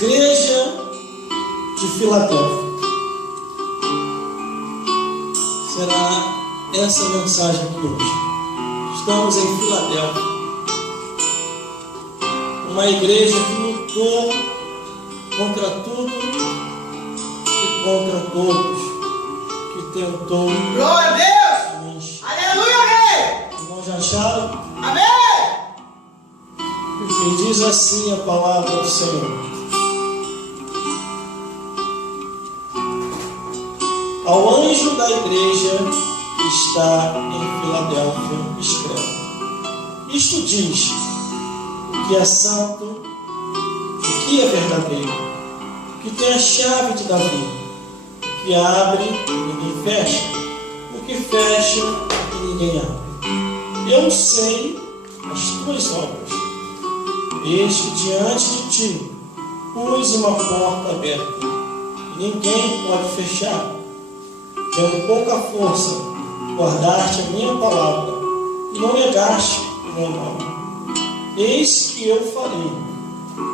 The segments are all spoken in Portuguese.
Igreja de Filadélfia. Será essa a mensagem aqui hoje. Estamos em Filadélfia, uma igreja que lutou contra tudo e contra todos, que tentou. Glória a Deus! Aleluia, rei! Irmãos, já acharam? Amém! E diz assim a palavra do Senhor: ao anjo da igreja que está em Filadélfia, escreve: isto diz o que é santo, o que é verdadeiro, o que tem a chave de Davi, o que abre e ninguém fecha, o que fecha e ninguém abre. Eu sei as tuas obras. Eis que diante de ti pus uma porta aberta, e ninguém pode fechar. Tendo pouca força, guardaste a minha palavra e não negaste o meu nome. Eis que eu farei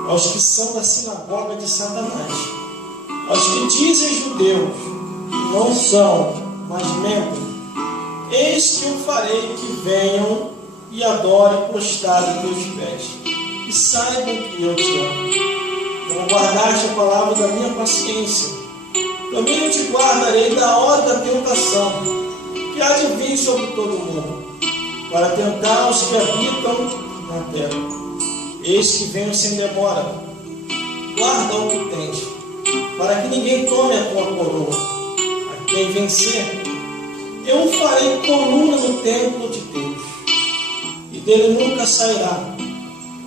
aos que são da sinagoga de Satanás, aos que dizem judeus e não são, mas mentem. Eis que eu farei que venham e adorem prostrado teus pés, e saibam que eu te amo. Como guardaste a palavra da minha paciência, também eu te guardarei da hora da tentação, que há de vir sobre todo o mundo, para tentar os que habitam na terra. Eis que venho sem demora. Guarda o que tens, para que ninguém tome a tua coroa. A quem vencer, eu o farei coluna no templo de Deus, e dele nunca sairá.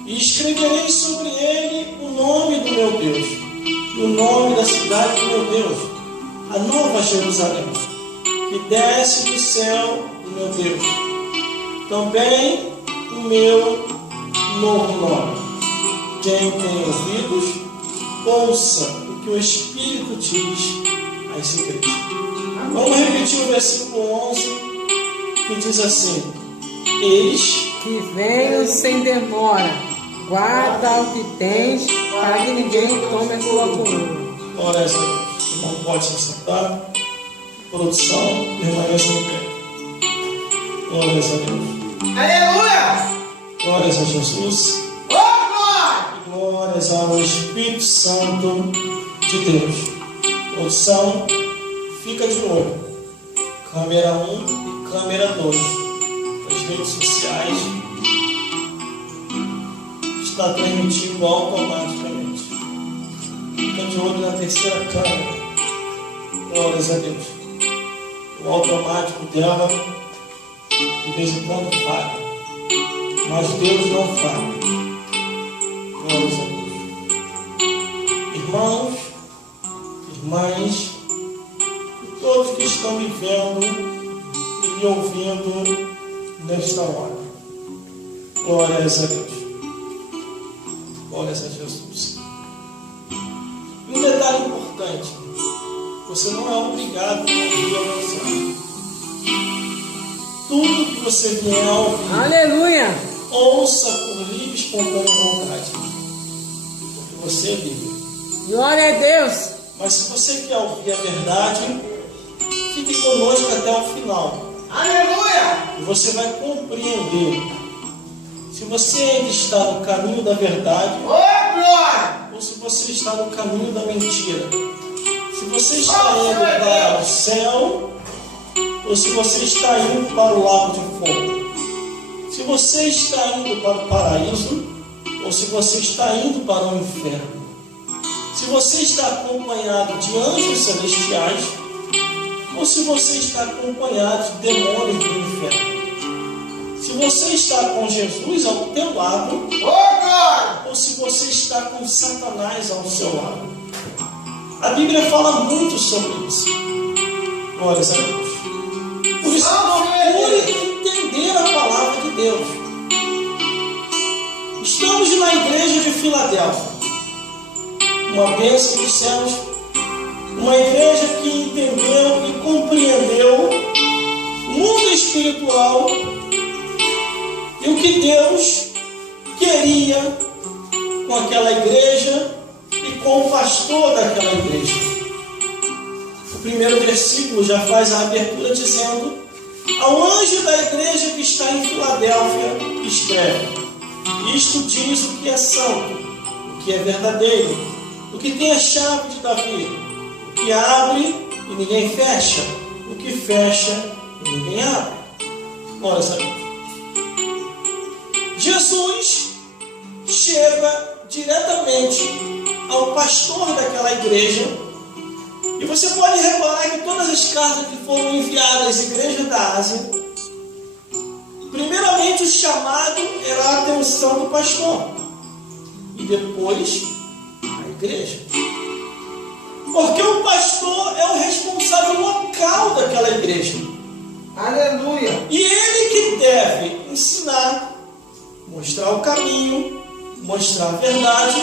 E escreverei sobre ele o nome do meu Deus, e o nome da cidade do meu Deus, a nova Jerusalém, que desce do céu do meu Deus. Também o meu novo nome. Quem tem ouvidos, ouça o que o Espírito diz às igrejas. Vamos repetir o versículo 11, que diz assim: eis que venho sem demora, guarda o que tens, para que ninguém tome a tua coroa. Glória a Deus. Não pode se sentar. Produção, permaneça no pé. Glórias a Deus. Aleluia! Glórias a Jesus. Oh, glória! E glórias ao Espírito Santo de Deus. Produção, fica de olho. Câmera 1 e câmera 2. As redes sociais. Está transmitindo automaticamente. Fica de olho na terceira câmera. Glórias a Deus. O automático dela de vez em quando falha, mas Deus não falha. Glórias a Deus. Irmãos, irmãs, e todos que estão me vendo e me ouvindo nesta hora. Glórias a Deus. Glórias a Jesus. Um detalhe importante: você não é obrigado a ouvir a mensagem. Tudo que você vier a ouvir, Aleluia! ouça por livre e espontânea vontade, porque você é livre. Glória a Deus! Mas se você quer ouvir a verdade, fique conosco até o final. Aleluia! E você vai compreender se você ainda está no caminho da verdade, Oh, glória! ou se você está no caminho da mentira. Se você está indo para o céu, ou se você está indo para o lago de fogo. Se você está indo para o paraíso, ou se você está indo para o inferno. Se você está acompanhado de anjos celestiais, ou se você está acompanhado de demônios do inferno. Se você está com Jesus ao teu lado, Oh, glória! ou se você está com Satanás ao seu lado. A Bíblia fala muito sobre isso. Glórias a Deus. Por isso, procure entender a palavra de Deus. Estamos na igreja de Filadélfia, uma bênção dos céus, uma igreja que entendeu e compreendeu o mundo espiritual e o que Deus queria com aquela igreja e com versículo já faz a abertura dizendo: ao anjo da igreja que está em Filadélfia, escreve: isto diz o que é santo, o que é verdadeiro, o que tem a chave de Davi, o que abre e ninguém fecha, o que fecha e ninguém abre. Olha só. Jesus chega diretamente ao pastor daquela igreja. E você pode reparar que todas as cartas que foram enviadas às igrejas da Ásia, primeiramente o chamado era a atenção do pastor e depois a igreja. Porque o pastor é o responsável local daquela igreja. Aleluia! E ele que deve ensinar, mostrar o caminho, mostrar a verdade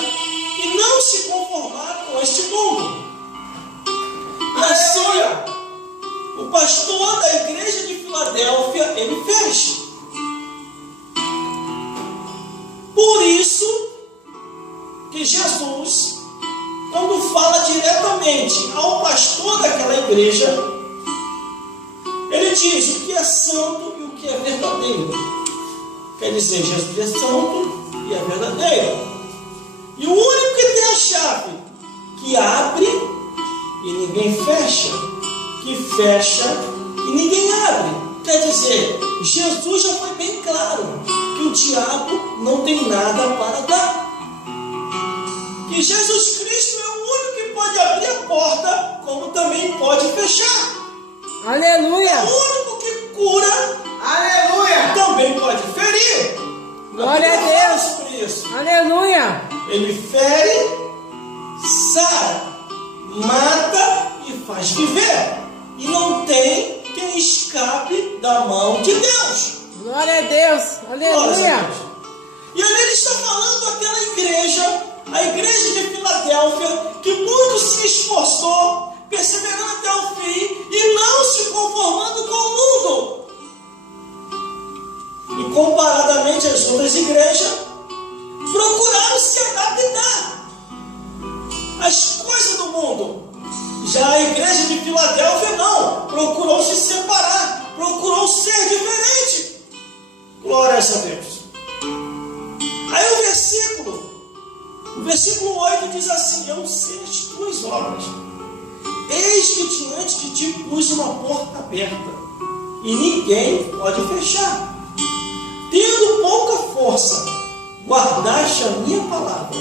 e não se conformar com este mundo. E assim, o pastor da igreja de Filadélfia, ele fez. Por isso que Jesus, quando fala diretamente ao pastor daquela igreja, ele diz o que é santo e o que é verdadeiro. Quer dizer, Jesus é santo e é verdadeiro. E o único que tem a chave que abre e ninguém fecha, que fecha e ninguém abre. Quer dizer, Jesus já foi bem claro que o diabo não tem nada para dar. Que Jesus Cristo é o único que pode abrir a porta, como também pode fechar. Aleluia! É o único que cura. Aleluia! Também pode ferir. Glória a Deus! Sobre isso. Aleluia! Ele fere, sara, mata e faz viver. E não tem quem escape da mão de Deus. Glória a Deus! Aleluia! E ali ele está falando àquela igreja, a igreja de Filadélfia, que muito se esforçou, perseverando até o fim e não se conformando com o mundo. E comparadamente às outras igrejas, procuraram se adaptar às coisas do mundo. Já a igreja de Filadélfia não, procurou se separar, procurou ser diferente. Glória a Deus. Aí o versículo 8 diz assim: eu sei as tuas obras, eis que diante de ti pus uma porta aberta, e ninguém pode fechar. Tendo pouca força, guardaste a minha palavra,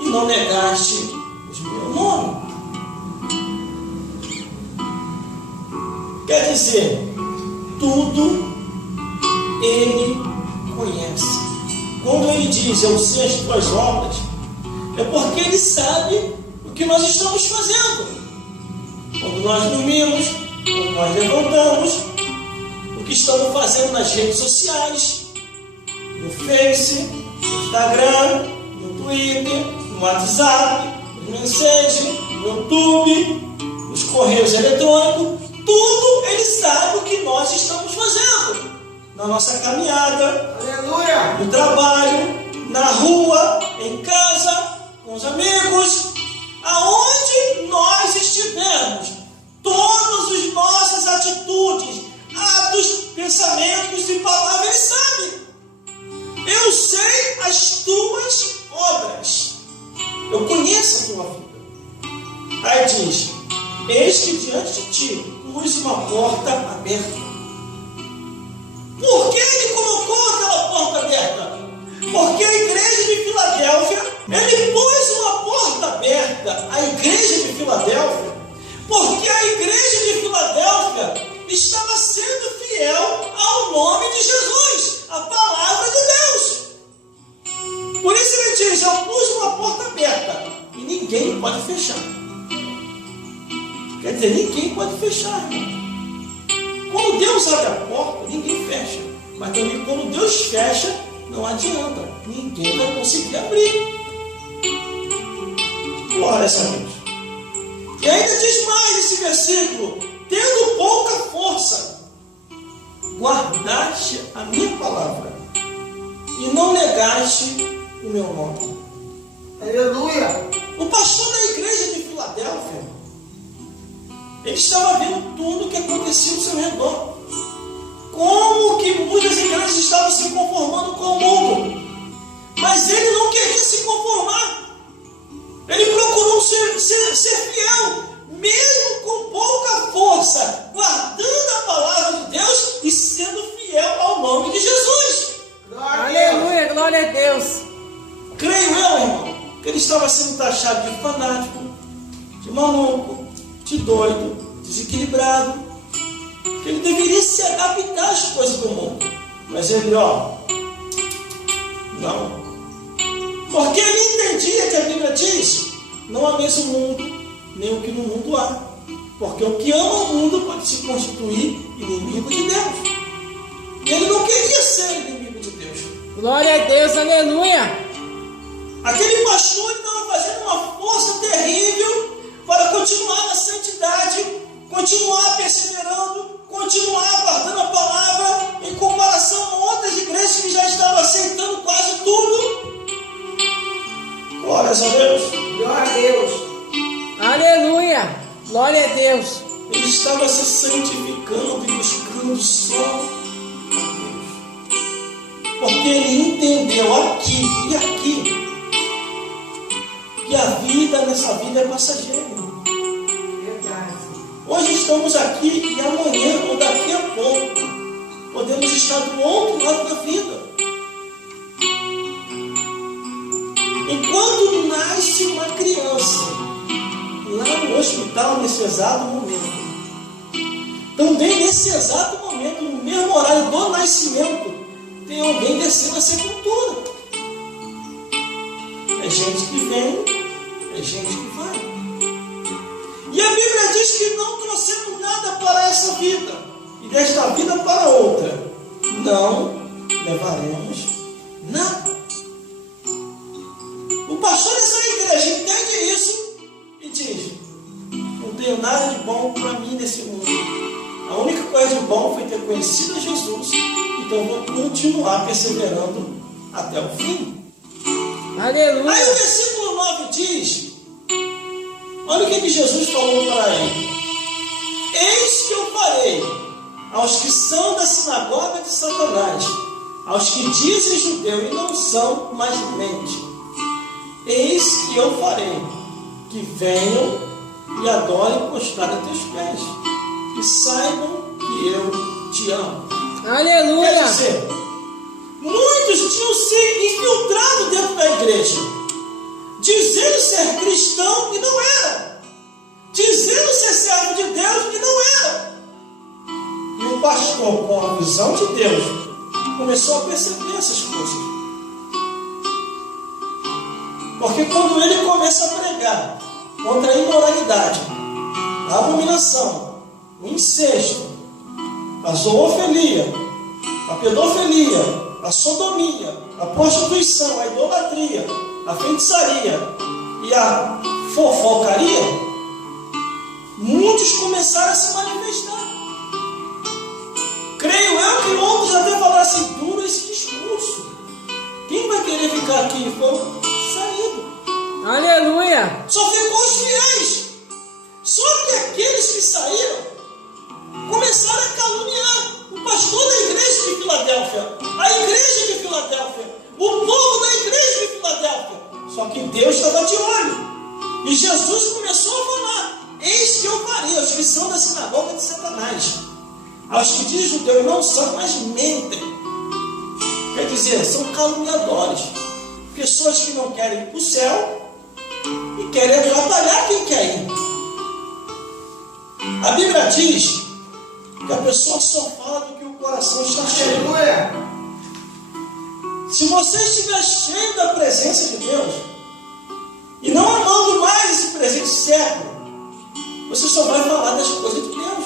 e não negaste o meu nome. Quer dizer, tudo ele conhece. Quando ele diz, eu sei as tuas obras, é porque ele sabe o que nós estamos fazendo. Quando nós dormimos, quando nós levantamos, o que estamos fazendo nas redes sociais, no Face, no Instagram, no Twitter, no WhatsApp, nos mensagens, no YouTube, nos correios eletrônicos, tudo ele sabe o que nós estamos fazendo. Na nossa caminhada, Aleluia! no trabalho, na rua, em casa, com os amigos, aonde nós estivermos, todas as nossas atitudes, atos, pensamentos e palavras, ele sabe. Eu sei as tuas obras, eu conheço a tua vida. Aí diz, eis que diante de ti pus uma porta aberta. Por que ele colocou aquela porta aberta? Porque a igreja de Filadélfia, ele pôs uma porta aberta à igreja de Filadélfia, porque a igreja de Filadélfia estava sendo fiel ao nome de Jesus, a palavra de Deus. Por isso ele diz, eu pus uma porta aberta e ninguém pode fechar. Quer dizer, ninguém pode fechar, irmão. Quando Deus abre a porta, ninguém fecha. Mas também quando Deus fecha, não adianta. Ninguém vai conseguir abrir. Glória a Deus. E ainda diz mais esse versículo: tendo pouca força, guardaste a minha palavra e não negaste o meu nome. Aleluia! O pastor da igreja de Filadélfia, Ele estava vendo tudo o que acontecia ao seu redor. Como que muitas igrejas estavam se conformando com o mundo. Mas ele não queria se conformar. Ele procurou ser fiel, mesmo com pouca força, guardando a palavra de Deus e sendo fiel ao nome de Jesus. Aleluia, glória a Deus. Creio eu, irmão, que ele estava sendo taxado de fanático, de maluco, de doido, desequilibrado, que ele deveria se adaptar às coisas do mundo. Mas ele, não. Porque ele entendia que a Bíblia diz: não há mesmo mundo, nem o que no mundo há. Porque o que ama o mundo pode se constituir inimigo de Deus. E ele não queria ser inimigo de Deus. Glória a Deus, aleluia. Aquele pastor estava fazendo uma força terrível para continuar na santidade, continuar perseverando, continuar guardando a palavra, em comparação a outras igrejas que já estavam aceitando quase tudo. Glórias a Deus. Glória a Deus. Aleluia, glória a Deus. Ele estava se santificando e buscando só a Deus. Porque ele entendeu aqui e aqui que a vida nessa vida é passageira. Verdade. Hoje estamos aqui e amanhã ou daqui a pouco podemos estar do outro lado da vida. Enquanto nasce uma criança lá no hospital nesse exato momento, também nesse exato momento, no mesmo horário do nascimento, tem alguém descendo a sepultura. É gente que vem, é gente que vai. E a Bíblia diz que não trouxemos nada para essa vida, e desta vida para outra não levaremos nada. O pastor dessa igreja entende isso e diz: não tenho nada de bom para mim nesse mundo. A única coisa de bom foi ter conhecido Jesus, então vou continuar perseverando até o fim. Aleluia. Aí o versículo 9 diz: olha o que Jesus falou para ele: eis que eu farei aos que são da sinagoga de Satanás, aos que dizem judeu e não são, mas mente. Eis que eu farei que venham e adorem prostrado a teus pés, e saibam que eu te amo. Aleluia. Quer dizer, muitos tinham se infiltrado dentro da igreja, dizendo ser cristão e não eram, dizendo ser servo de Deus e não eram. E o pastor, com a visão de Deus, começou a perceber essas coisas. Porque quando ele começa a pregar contra a imoralidade, a abominação, o incesto, a zoofilia, a pedofilia, a sodomia, a prostituição, a idolatria, a feitiçaria e a fofocaria, muitos começaram a se manifestar. Creio eu que outros até falaram assim: duro esse discurso. Quem vai querer ficar aqui? Foi saído. Aleluia. Só ficou os fiéis. Só que aqueles que saíram começaram a caluniar o pastor da igreja de Filadélfia, a igreja de Filadélfia, o povo da igreja de Filadélfia. Só que Deus estava de olho. E Jesus começou a falar: eis que eu farei aos que são da sinagoga de Satanás, aos que dizem judeu e não são, mas mentem. Quer dizer, são caluniadores. Pessoas que não querem ir para o céu e querem atrapalhar quem quer ir. A Bíblia diz que a pessoa só fala do que o coração está cheio. Aleluia. Se você estiver cheio da presença de Deus e não amando mais esse presente século, você só vai falar das coisas de Deus.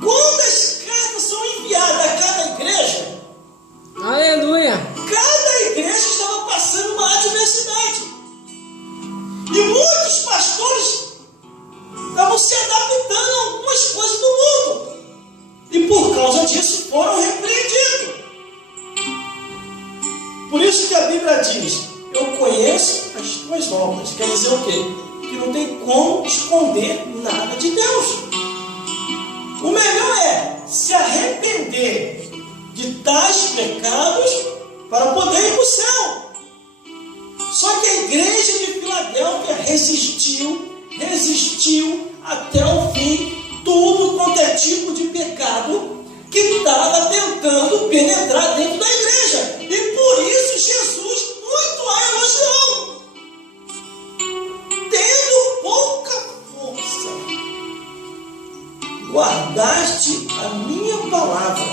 Quantas cartas são enviadas a cada igreja? Aleluia. Cada igreja estava passando uma adversidade. E muitos pastores estavam se adaptando a algumas coisas do mundo. E por causa disso foram repreendidos. Por isso que a Bíblia diz: eu conheço as tuas obras. Quer dizer o quê? que não tem como esconder nada de Deus. O melhor é se arrepender de tais pecados para poder ir para o céu. Só que a igreja de Filadélfia resistiu até o fim, tudo quanto é tipo de pecado que estava tentando penetrar dentro da igreja. E por isso Jesus muito a elogiou. Tendo pouca força, guardaste a minha palavra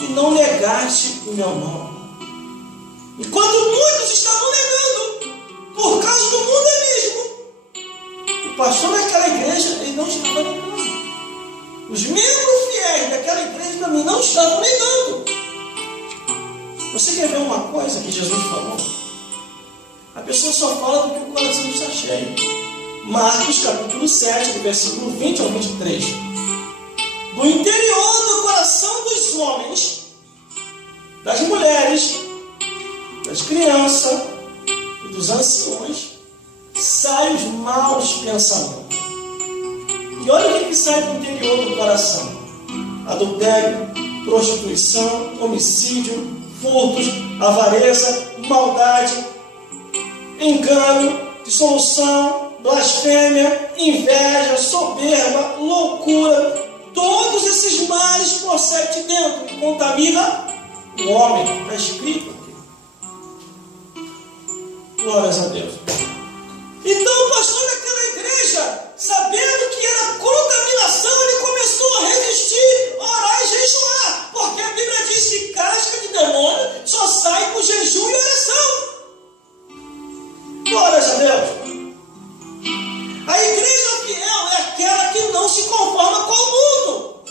e não negaste o meu nome. Enquanto muitos estavam negando por causa do mundanismo, o pastor daquela igreja ele não estava negando. Os membros fiéis daquela igreja também não estavam negando. Você quer ver uma coisa que Jesus falou? A pessoa só fala do que o coração está cheio. Marcos capítulo 7, do versículo 20 ao 23. Do interior do coração dos homens, das mulheres, das crianças e dos anciões, saem os maus pensamentos. E olha o que sai do interior do coração: adultério, prostituição, homicídio, furtos, avareza, maldade, engano, dissolução, blasfêmia, inveja, soberba, loucura. Todos esses males procedem de dentro e contamina o homem. Está escrito aqui. Glórias a Deus. Então o pastor daquela igreja, sabendo que era contaminação, ele começou a resistir, orar e jejuar, porque a Bíblia diz que casca de demônio só sai com jejum e oração. Glórias a Deus. A igreja fiel é aquela que não se conforma com o mundo.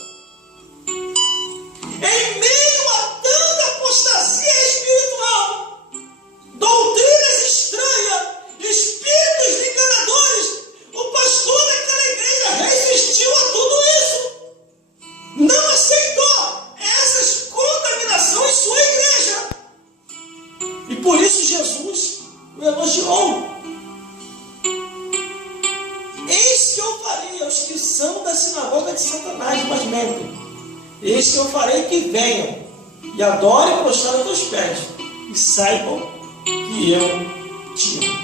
Em meio a tanta apostasia espiritual, doutrinas estranhas, espíritos enganadores, o pastor daquela igreja resistiu a tudo isso. Não aceitou essas contaminações em sua igreja. E por isso Jesus o elogiou. Eis que eu farei aos que são da sinagoga de Satanás, mas mentem. Eis que eu farei que venham e adorem prostrado aos teus pés e saibam que eu te amo.